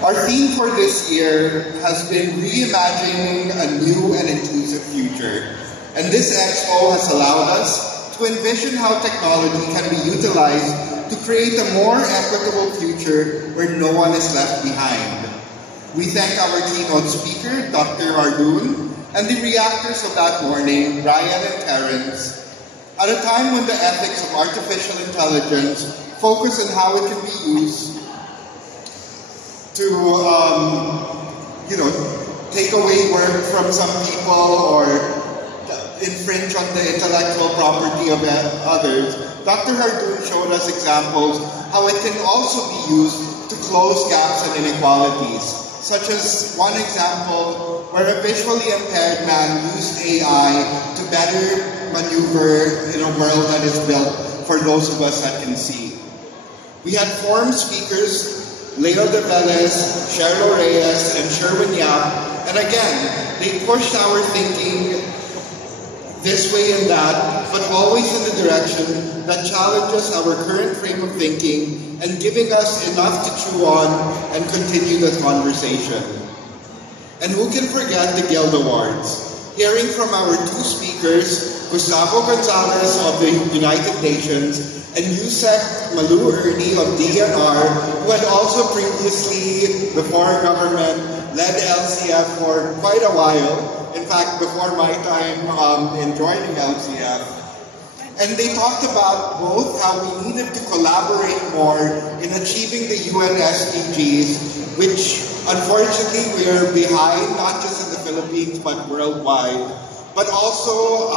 Our theme for this year has been reimagining a new and inclusive future. And this expo has allowed us to envision how technology can be utilized to create a more equitable future where no one is left behind. We thank our keynote speaker, Dr. Ardoon, and the reactors of that morning, Ryan and Terrence, at a time when the ethics of artificial intelligence focus on how it can be used to, take away work from some people or infringe on the intellectual property of others. Dr. Ardoon showed us examples how it can also be used to close gaps and inequalities, such as one example where a visually impaired man used AI to better maneuver in a world that is built for those of us that can see. We had forum speakers, Leo de Velez, Cheryl Reyes, and Sherwin Yap, and again, they pushed our thinking this way and that, but always in the direction that challenges our current frame of thinking and giving us enough to chew on and continue the conversation. And who can forget the Guild Awards? Hearing from our two speakers, Gustavo Gonzalez of the United Nations and Yusek Malu Ernie of DNR, who had also previously, before government, led LCF for quite a while. In fact, before my time in joining LCF. And they talked about both how we needed to collaborate more in achieving the UN SDGs, which unfortunately we are behind, not just in the Philippines, but worldwide. But also,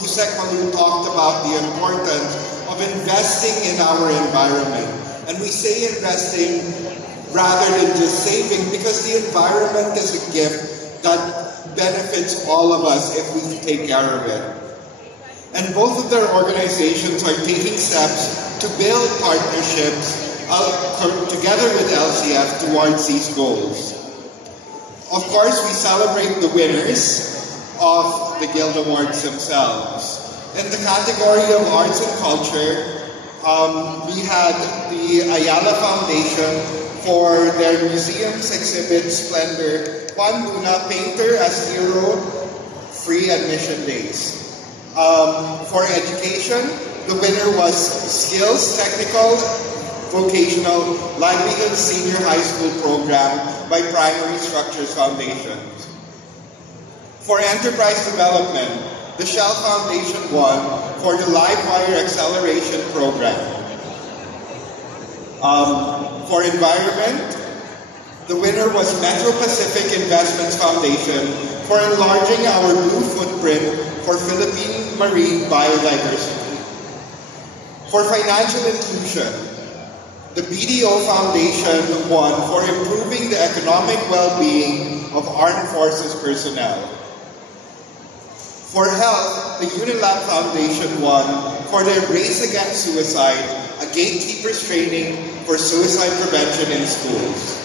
Yusek Malu talked about the importance of investing in our environment. And we say investing rather than just saving, because the environment is a gift that benefits all of us if we take care of it. And both of their organizations are taking steps to build partnerships together with LCF towards these goals. Of course, we celebrate the winners of the Guild Awards themselves. In the category of arts and culture, we had the Ayala Foundation for their museum's exhibit Splendor, Juan Luna, Painter as Hero, free admission days. For education, the winner was Skills Technical Vocational Livelihood Senior High School Program by Primary Structures Foundation. For enterprise development, the Shell Foundation won for the Livewire Acceleration Program. For environment, the winner was Metro Pacific Investments Foundation for enlarging our blue footprint for Philippine marine biodiversity. For financial inclusion, the BDO Foundation won for improving the economic well-being of armed forces personnel. For health, the Unilab Foundation won for their Race Against Suicide, a gatekeeper's training for suicide prevention in schools.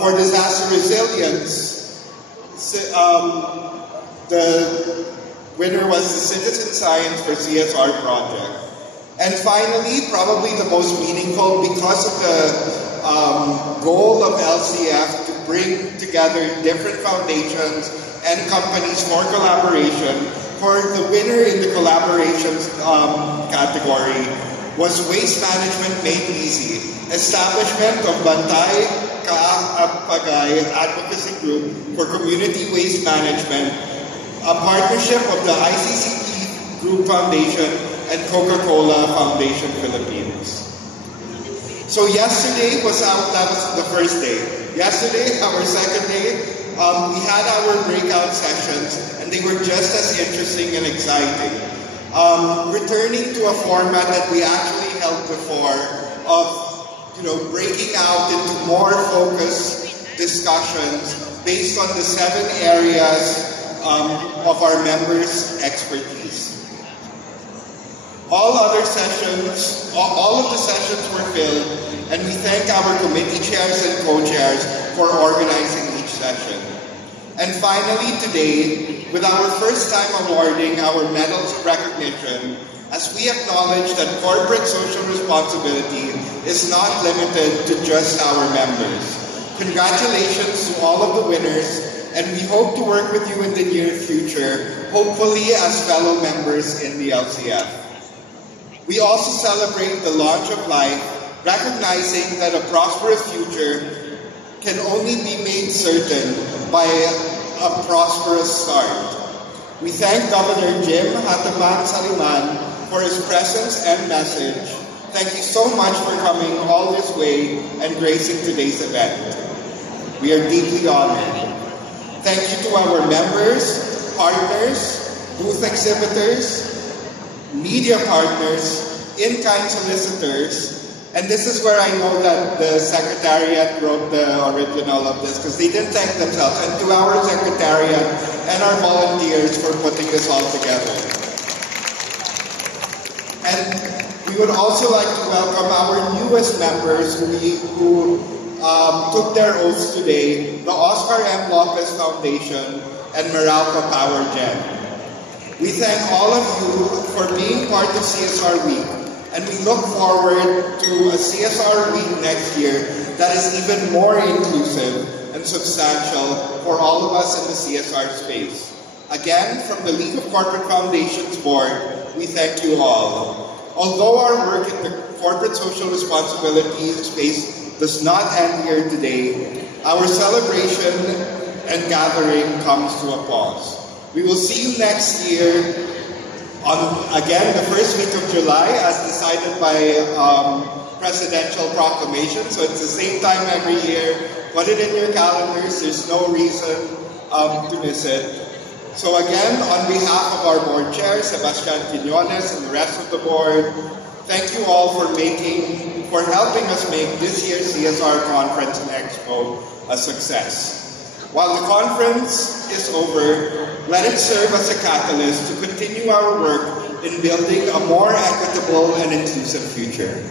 For disaster resilience, the winner was the Citizen Science for CSR project. And finally, probably the most meaningful, because of the goal of LCF to bring together different foundations and companies for collaboration, for the winner in the collaborations category was Waste Management Made Easy, establishment of Bantay Kaapagay Advocacy Group for Community Waste Management, a partnership of the ICCP Group Foundation and Coca-Cola Foundation Philippines. So yesterday that was the first day. Yesterday, our second day, we had our breakout sessions, and they were just as interesting and exciting. Returning to a format that we actually held before of, breaking out into more focused discussions based on the 7 areas of our members' expertise. All of the sessions were filled, and we thank our committee chairs and co-chairs for organizing each session. And finally today, with our first time awarding our medals of recognition, as we acknowledge that corporate social responsibility is not limited to just our members. Congratulations to all of the winners, and we hope to work with you in the near future, hopefully as fellow members in the LCF. We also celebrate the launch of life, recognizing that a prosperous future can only be made certain by a prosperous start. We thank Governor Jim Hataman Saliman for his presence and message. Thank you so much for coming all this way and gracing today's event. We are deeply honored. Thank you to our members, partners, booth exhibitors, media partners, in-kind solicitors, and this is where I know that the Secretariat wrote the original of this because they didn't thank themselves, and to our Secretariat and our volunteers for putting this all together. And we would also like to welcome our newest members who took their oaths today, the Oscar M. Lopez Foundation and Meralco Power Gen. We thank all of you for being part of CSR Week, and we look forward to a CSR Week next year that is even more inclusive and substantial for all of us in the CSR space. Again, from the League of Corporate Foundations Board, we thank you all. Although our work in the corporate social responsibility space does not end here today, our celebration and gathering comes to a pause. We will see you next year on, again, the first week of July as decided by presidential proclamation. So it's the same time every year. Put it in your calendars. There's no reason to miss it. So again, on behalf of our board chair, Sebastian Quinones, and the rest of the board, thank you all for helping us make this year's CSR Conference and Expo a success. While the conference is over, let it serve as a catalyst to continue our work in building a more equitable and inclusive future.